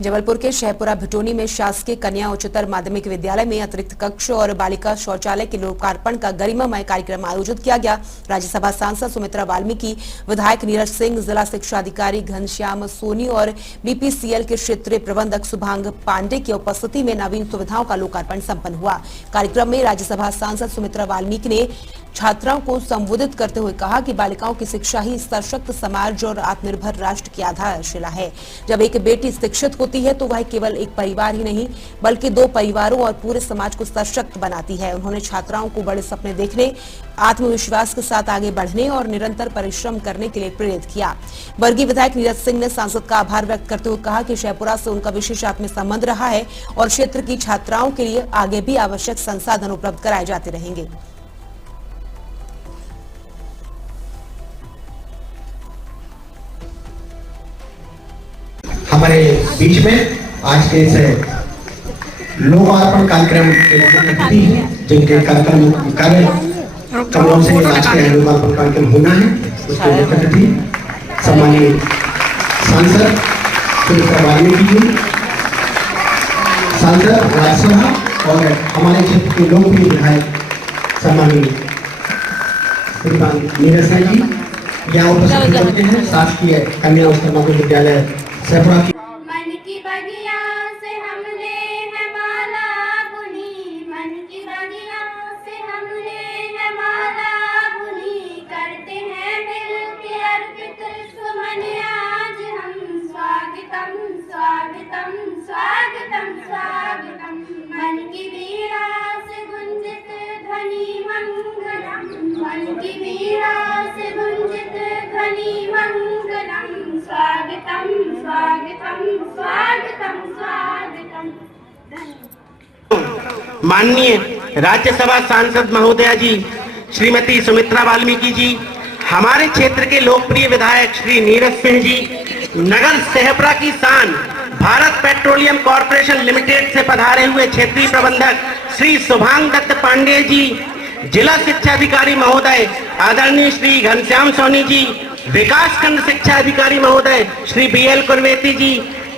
जबलपुर के शहपुरा भिटोनी में शासकीय कन्या उच्चतर माध्यमिक विद्यालय में अतिरिक्त कक्ष और बालिका शौचालय के लोकार्पण का गरिमामय कार्यक्रम आयोजित किया गया। राज्यसभा सांसद सुमित्रा वाल्मीकि, विधायक नीरज सिंह, जिला शिक्षा अधिकारी घनश्याम सोनी और बीपीसीएल के क्षेत्रीय प्रबंधक शुभांग पांडे की उपस्थिति में नवीन सुविधाओं का लोकार्पण संपन्न हुआ। कार्यक्रम में राज्यसभा सांसद सुमित्रा वाल्मीकि ने छात्राओं को संबोधित करते हुए कहा कि बालिकाओं की शिक्षा ही सशक्त समाज और आत्मनिर्भर राष्ट्र की आधारशिला है। जब एक बेटी शिक्षित होती है तो वह केवल एक परिवार ही नहीं बल्कि दो परिवारों और पूरे समाज को सशक्त बनाती है। उन्होंने छात्राओं को बड़े सपने देखने, आत्मविश्वास के साथ आगे बढ़ने और निरंतर परिश्रम करने के लिए प्रेरित किया। वर्गीय विधायक नीरज सिंह ने सांसद का आभार व्यक्त करते हुए कहा कि शहपुरा से उनका विशेष आत्मीय संबंध रहा है और क्षेत्र की छात्राओं के लिए आगे भी आवश्यक संसाधन उपलब्ध कराए जाते रहेंगे। हमारे बीच में आज के इस लोकार्पण कार्यक्रम के जिनके कार्यक्रमों से आज के लोकार्पण कार्यक्रम होना है, उसके मुख्य अतिथि सम्मानीय सांसद सुमित्रा वाल्मीकि जी, सांसद राज्यसभा और हमारे क्षेत्र के लोकप्रिय विधायक सम्मानीय श्रीमान नीरज सिंह जी यहाँ उपस्थित होते हैं। शासकीय कन्या उच्चतर माध्यमिक विद्यालय शहपुरा की मन की बगिया से हमने है माला बुनी, मन की बगिया से हमने है माला बुनी, करते हैं मिल के अर्पित सुमन आज हम। स्वागतम स्वागतम स्वागतम स्वागतम, मन की वीणा से गुंजित ध्वनि मंगलम, मन की वीणा से गुंजित ध्वनि मंगलम। स्वागतम स्वागतम स्वागतम स्वागतम। माननीय राज्यसभा सांसद महोदया जी श्रीमती सुमित्रा वाल्मीकि जी, हमारे क्षेत्र के लोकप्रिय विधायक श्री नीरज सिंह जी, नगर शहपुरा की शान भारत पेट्रोलियम कॉर्पोरेशन लिमिटेड से पधारे हुए क्षेत्रीय प्रबंधक श्री शुभांग दत्त पांडे जी, जिला शिक्षा अधिकारी महोदय आदरणीय श्री घनश्याम सोनी जी, विकास खंड शिक्षा अधिकारी महोदय श्री बीएल कुरवेती जी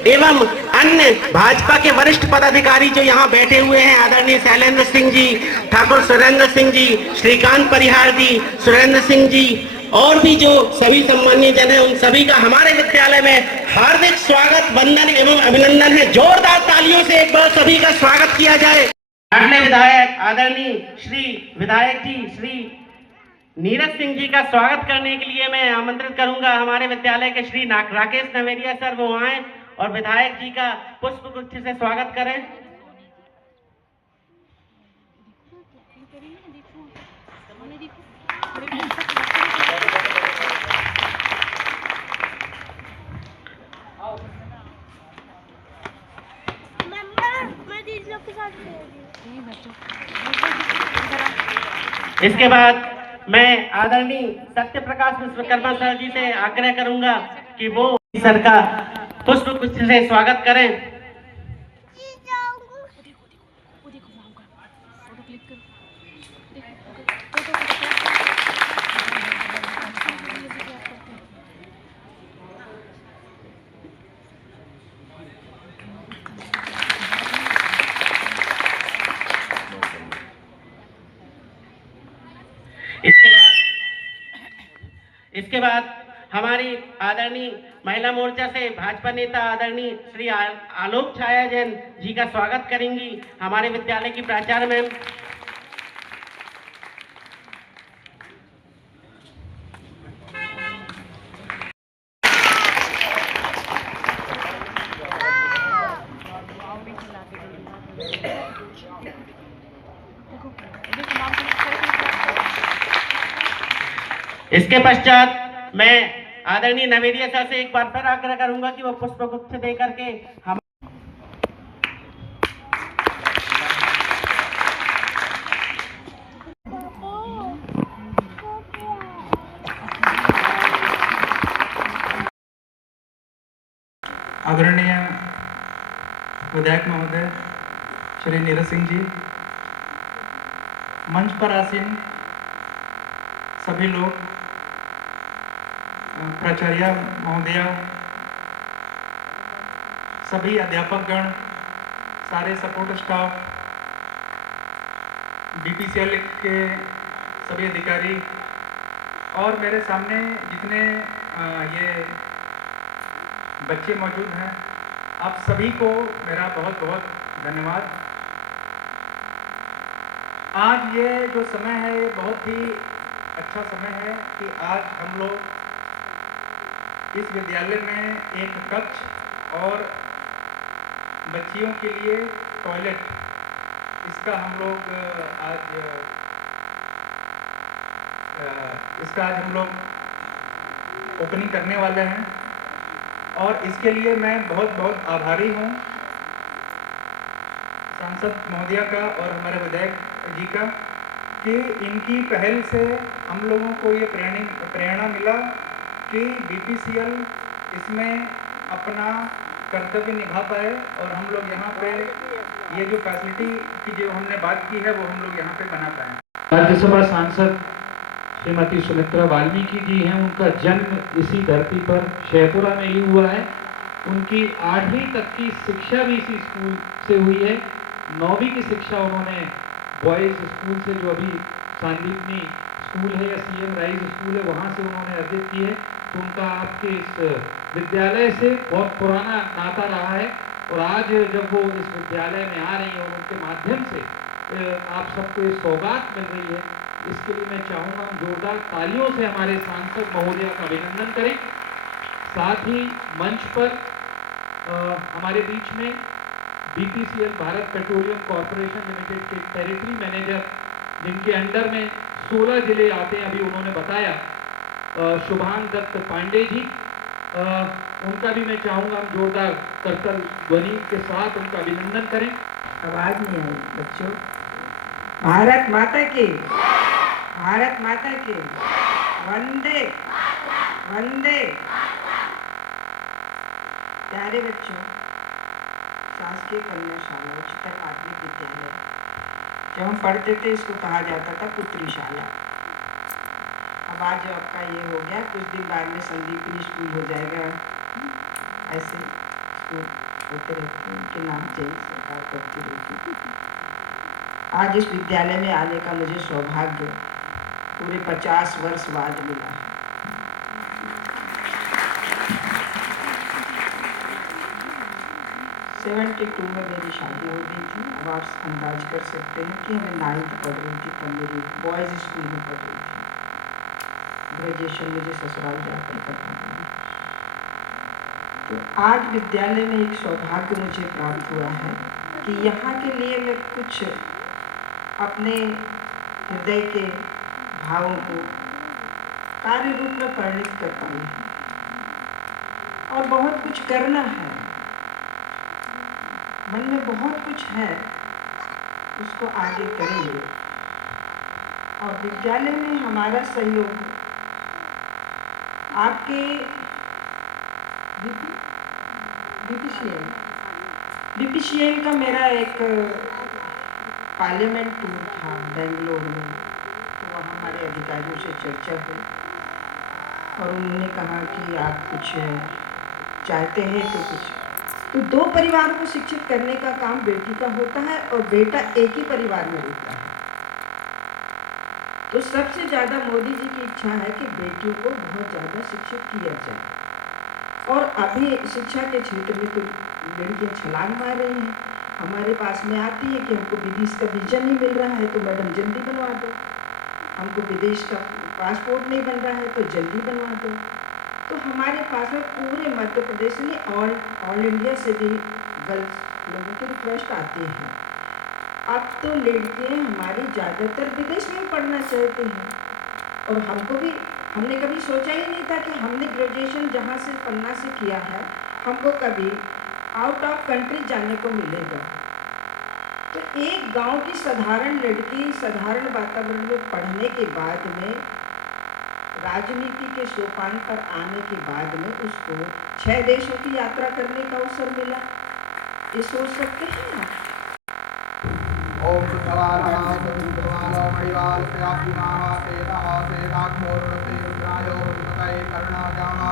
एवं अन्य भाजपा के वरिष्ठ पदाधिकारी जो यहाँ बैठे हुए हैं, आदरणीय शैलेंद्र सिंह जी, ठाकुर सुरेंद्र सिंह जी, श्रीकांत परिहार जी, सुरेंद्र सिंह जी और भी जो सभी सम्मानीय जन हैं, उन सभी का हमारे विद्यालय में हार्दिक स्वागत, वंदन एवं अभिनंदन है। जोरदार तालियों से एक बार सभी का स्वागत किया जाए। अगले विधायक आदरणीय श्री विधायक जी श्री नीरज सिंह जी का स्वागत करने के लिए मैं आमंत्रित करूंगा हमारे विद्यालय के श्री राकेश नवेरिया सर, वो आए और विधायक जी का पुष्प गुच्छ से स्वागत करें। इसके बाद मैं आदरणीय सत्य प्रकाश विश्वकर्मा सर जी से आग्रह करूंगा कि वो सर का पुष्प गुच्छ से स्वागत करें। इसके बाद हमारी आदरणीय महिला मोर्चा से भाजपा नेता आदरणीय श्री आलोक छाया जैन जी का स्वागत करेंगी हमारे विद्यालय की प्राचार्य मैम। इसके पश्चात मैं आदरणीय नवेरिया सर से एक बार फिर आग्रह करूंगा कि वो पुष्प गुच्छ दे करके हम आदरणीय विधायक महोदय श्री नीरज सिंह जी, मंच पर आसीन सभी लोग, प्राचार्य महोदया, सभी अध्यापकगण, सारे सपोर्ट स्टाफ, बीपीसीएल के सभी अधिकारी और मेरे सामने जितने ये बच्चे मौजूद हैं, आप सभी को मेरा बहुत बहुत धन्यवाद। आज ये जो समय है ये बहुत ही अच्छा समय है कि आज हम लोग इस विद्यालय में एक कक्ष और बच्चियों के लिए टॉयलेट, इसका हम लोग ओपनिंग करने वाले हैं और इसके लिए मैं बहुत बहुत आभारी हूँ सांसद महोदया का और हमारे विधायक जी का कि इनकी पहल से हम लोगों को ये प्रेरणा मिला कि बीपीसीएल इसमें अपना कर्तव्य निभा पाए और हम लोग यहाँ पे ये जो फैसिलिटी की जो हमने बात की है वो हम लोग यहाँ पे बना पाए। राज्यसभा सांसद श्रीमती सुमित्रा वाल्मीकि जी हैं, उनका जन्म इसी धरती पर शेखपुरा में ही हुआ है। उनकी 8वीं तक की शिक्षा भी इसी स्कूल से हुई है। 9वीं की शिक्षा उन्होंने बॉयज़ स्कूल से, जो अभी सांदीपनी स्कूल है या सीएम राइज स्कूल है, वहाँ से उन्होंने अर्जित की है। तो उनका आपके इस विद्यालय से बहुत पुराना नाता रहा है और आज जब वो इस विद्यालय में आ रही है और उनके माध्यम से आप सबको ये सौगात मिल रही है, इसके लिए मैं चाहूँगा हम जोरदार तालियों से हमारे सांसद महोदया का अभिनंदन करें। साथ ही मंच पर हमारे बीच में BPCL Bharat petroleum corporation limited के टेरिटरी मैनेजर, जिनके अंडर में 16 जिले आते हैं, अभी उन्होंने बताया, शुभांग दत्त पांडे जी, उनका भी मैं चाहूँगा हम जोरदार करतल ध्वनि के साथ उनका अभिनंदन करें। आवाज नहीं आई बच्चों। भारत माता की, भारत माता की, वंदे वंदे। प्यारे बच्चों, शासकीय कन्या शाला उच्चतर माध्यमिक विद्यालय, जब हम पढ़ते थे इसको कहा जाता था पुत्री शाला। अब आज आपका ये हो गया, कुछ दिन बाद में संदीपनी स्कूल हो जाएगा। ऐसे स्कूल होते रहते हैं, उनके नाम चेंज सरकार करती रहती है। आज इस विद्यालय में आने का मुझे सौभाग्य पूरे 50 वर्ष बाद मिला है। '72 में मेरी शादी हो गई थी। अब आप अंदाज कर सकते हैं कि मैं 9th पढ़ रही थी, तब मेरी बॉयज़ स्कूल में पढ़ रही थी। ग्रेजुएशन मुझे ससुराल जाकर करना पड़ा। तो आज विद्यालय में एक सौभाग्य मुझे प्राप्त हुआ है कि यहाँ के लिए मैं कुछ अपने हृदय के भावों को कार्य रूप में परिणित कर पाई हूँ और बहुत कुछ करना है। मन में बहुत कुछ है, उसको आगे करेंगे और विद्यालय में हमारा सहयोग आपके बीपीसीएल का मेरा एक पार्लियामेंट टूर था बेंगलोर में। तो वहाँ हमारे अधिकारियों से चर्चा हुई और उन्होंने कहा कि आप कुछ चाहते हैं तो कुछ, तो 2 परिवारों को शिक्षित करने का काम बेटी का होता है और बेटा एक ही परिवार में रहता है। तो सबसे ज़्यादा मोदी जी की इच्छा है कि बेटियों को बहुत ज़्यादा शिक्षित किया जाए और अभी शिक्षा के क्षेत्र में तो लड़कियाँ छलांग मार रही हैं। हमारे पास में आती है कि हमको विदेश का वीज़ा नहीं मिल रहा है तो मैडम जल्दी बनवा दो, हमको विदेश का पासपोर्ट नहीं बन रहा है तो जल्दी बनवा दो। तो हमारे पास में पूरे मध्य प्रदेश में ऑल इंडिया से भी गर्ल्स लोगों के रिक्वेस्ट आते हैं। अब तो लड़कियाँ हमारी ज़्यादातर विदेश में पढ़ना चाहते हैं और हमको भी, हमने कभी सोचा ही नहीं था कि हमने ग्रेजुएशन जहाँ से पन्ना से किया है, हमको कभी आउट ऑफ कंट्री जाने को मिलेगा। तो एक गांव की साधारण लड़की साधारण वातावरण में पढ़ने के बाद में राजनीति के सोपान पर आने के बाद में उसको 6 देशों की यात्रा करने का अवसर मिला। ये सोच सकते हैं आप? ओम मणिवाल से रुद्राय करुणाजामा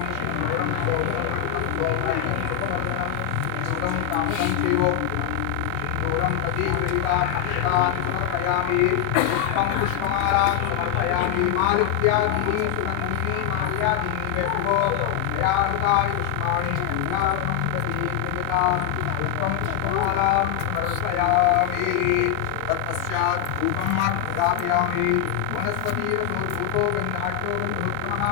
ददामि सिंदूरं सौभद्रं सौभाग्यं सुखवर्धनं सिंदूरं ताम्रं चैव सिंदूरं प्रतिगृहीतान् अक्षतान् समर्पयामि पुष्पं पुष्पमालां समर्पयामि मालिक्यादीनि सुगन्धीनि माल्यादीनि वैभवो दयालुतानि पुष्पाणि पूजार्थं प्रतिगृहीतान् पुष्पं पुष्पमालां समर्पयामि तत्पश्चात् धूपम् आज्ञापयामि वनस्पतिरसोद्भूतो गन्धाढ्यो गन्धोत्तमः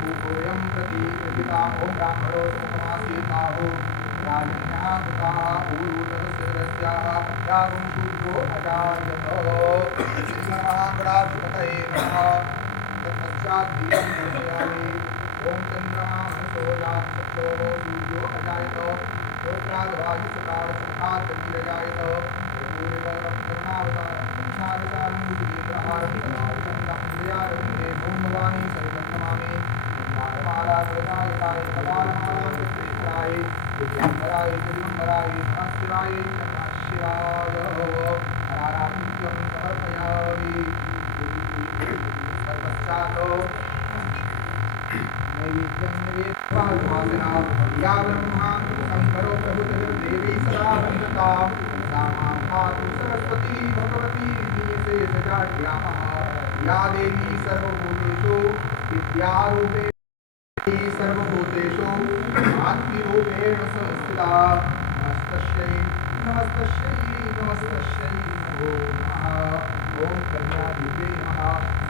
धूपोऽयं प्रतिगृहीतामो ब्राह्मणो सुमुखमासीताहो राजन्याः कृताः पूर्वतरस्याः पत्यागं शूद्रो अजायत श्रीमहागणाधिपतये नमः तत्पश्चात् दीपं दर्शयामि ॐ चन्द्रमा मनसो जातचक्षोः सूर्यो अजायत श्रोत्राद्वायुसुतारसुखाद्गतिरजायत पूर्वकर्णावतारसालमुद्रीन्द्रहारचन्दं भूमवाणी सर्वन्तमामि माला कृतायताय कपालमालां कृष्णेश्वराय दिव्यम्बराय दिगम्बराय सहस्राय नमः शिवाय हराराधिक्यं समर्पयामि तत्पश्चात् नैवेद्यं निवेदयामि या ब्रह्मा शङ्करो प्रभुतिर्देवी सदा वन्दता सा मां पातु सरस्वती भगवती निर्विशेषजाड्यामः या देवी सर्वभूतेषु विद्यारूपेण सर्वभूतेषु मातृरूपेण संस्थिता नमस्तस्यै नमस्तस्यै नमस्तस्यै नमो नमः ॐ कन्यादेव्यै नमः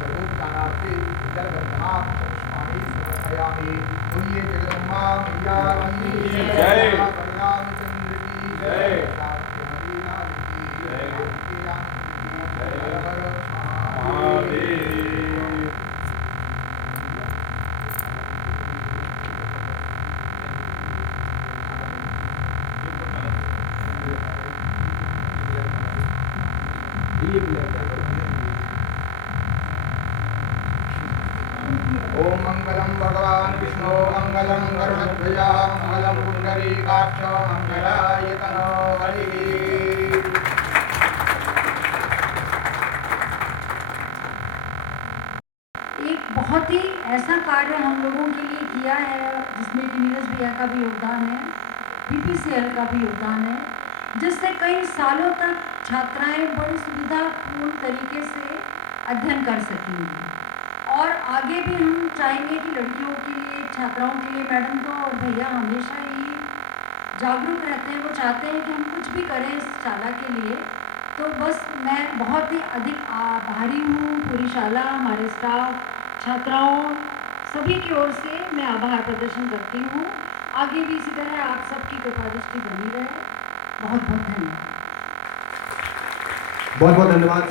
सर्वोपचारार्थे जलगन्धनां पुष्पाणि समर्पयामि बोलिए जगदम्बा मैया की जय कल्याण चंद्र की जय हरि लाल की जय हर हर महादेव। ओम मंगलम भगवान विष्णु मंगलम गरुड़ध्वज मंगलम पुंडरीकाक्ष मंगलाय तनो हरि। एक बहुत ही ऐसा कार्य हम लोगों के लिए किया है जिसमें कि नीरज भैया का भी योगदान है, बीपीसीएल का भी योगदान है, जिससे कई सालों तक छात्राएं बड़ी सुविधापूर्ण तरीके से अध्ययन कर सकेंगी। और आगे भी हम चाहेंगे कि लड़कियों के लिए, छात्राओं के लिए मैडम तो और भैया हमेशा ही जागरूक रहते हैं। वो चाहते हैं कि हम कुछ भी करें इस शाला के लिए। तो बस मैं बहुत ही अधिक आभारी हूँ पूरी शाला, हमारे स्टाफ, छात्राओं सभी की ओर से मैं आभार प्रदर्शन करती हूँ। आगे भी इसी तरह आप सबकी कृपा दृष्टि बनी रहे। बहुत बहुत धन्यवाद। बहुत बहुत धन्यवाद।